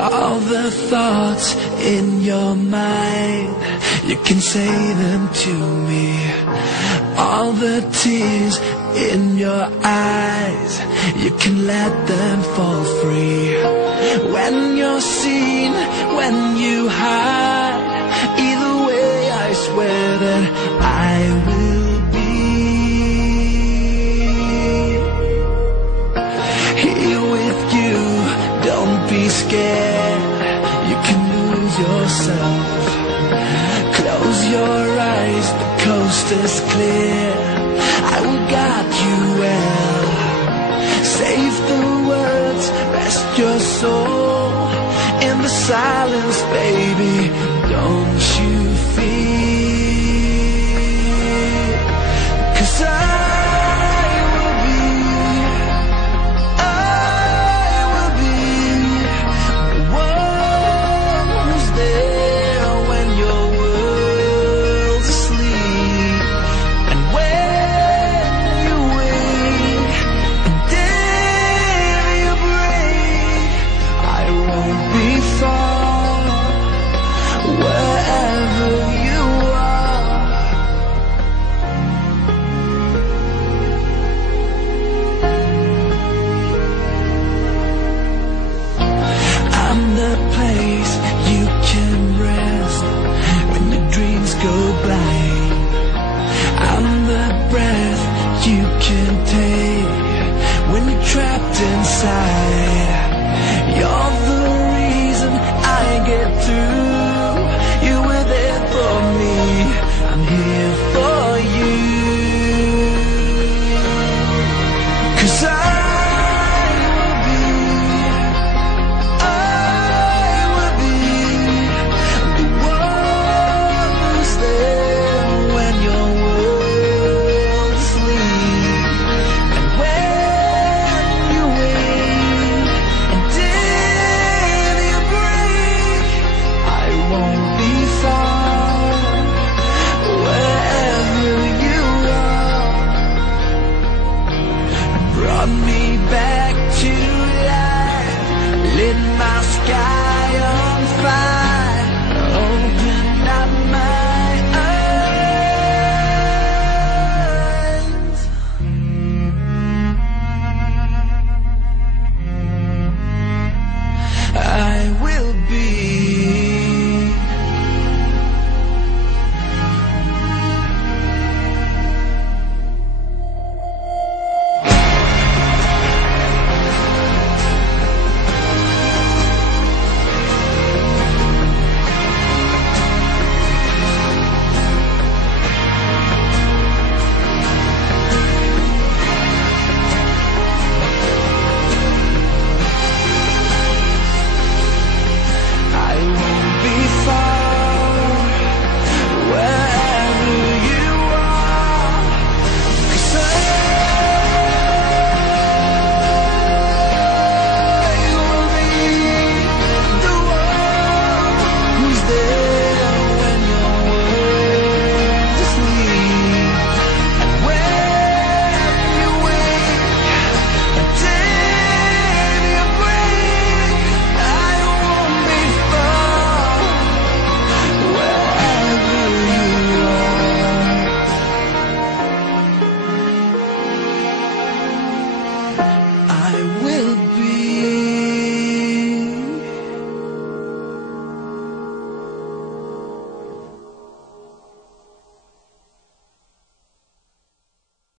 All the thoughts in your mind, you can say them to me. All the tears in your eyes, you can let them fall free. When you're seen, when you hide, either way I swear that I will be here with you. Don't be scared, you can lose yourself. Close your eyes, the coast is clear. I will guide you well. Save the words, rest your soul in the silence, baby. Don't you feel